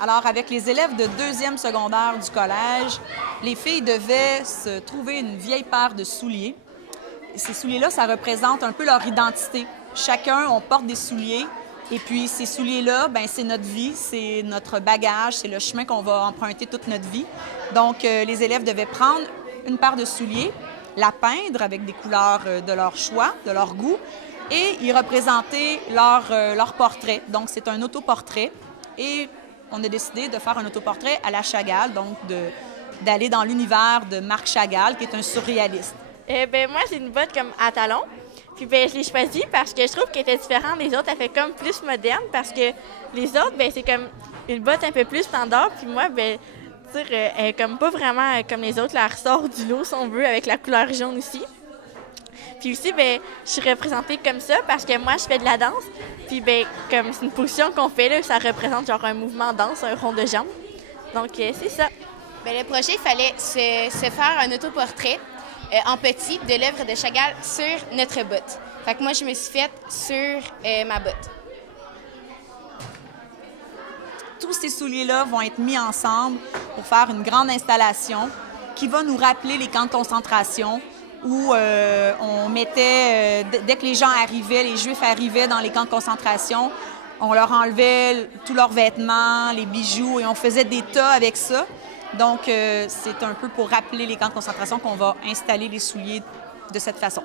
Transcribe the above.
Alors, avec les élèves de deuxième secondaire du collège, les filles devaient se trouver une vieille paire de souliers. Ces souliers-là, ça représente un peu leur identité. Chacun, on porte des souliers. Et puis, ces souliers-là, bien, c'est notre vie, c'est notre bagage, c'est le chemin qu'on va emprunter toute notre vie. Donc, les élèves devaient prendre une paire de souliers, la peindre avec des couleurs de leur choix, de leur goût, et y représenter leur portrait. Donc, c'est un autoportrait. Et on a décidé de faire un autoportrait à la Chagall, donc d'aller dans l'univers de Marc Chagall, qui est un surréaliste. Moi, j'ai une botte comme à talons. Puis je l'ai choisie parce que je trouve qu'elle était différente des autres. Elle fait comme plus moderne parce que les autres, c'est comme une botte un peu plus standard. Puis moi, elle est comme pas vraiment comme les autres. Là, elle ressort du lot, si on veut, avec la couleur jaune aussi. Puis aussi, je suis représentée comme ça parce que moi, je fais de la danse. Puis comme c'est une position qu'on fait, là, ça représente genre un mouvement de danse, un rond de jambes. Donc, c'est ça. Le projet, il fallait se faire un autoportrait en petit de l'œuvre de Chagall sur notre botte. Fait que moi, je me suis faite sur ma botte. Tous ces souliers-là vont être mis ensemble pour faire une grande installation qui va nous rappeler les camps de concentration où on mettait, dès que les gens arrivaient, les Juifs arrivaient dans les camps de concentration, on leur enlevait tous leurs vêtements, les bijoux, et on faisait des tas avec ça. Donc, c'est un peu pour rappeler les camps de concentration qu'on va installer les souliers de cette façon.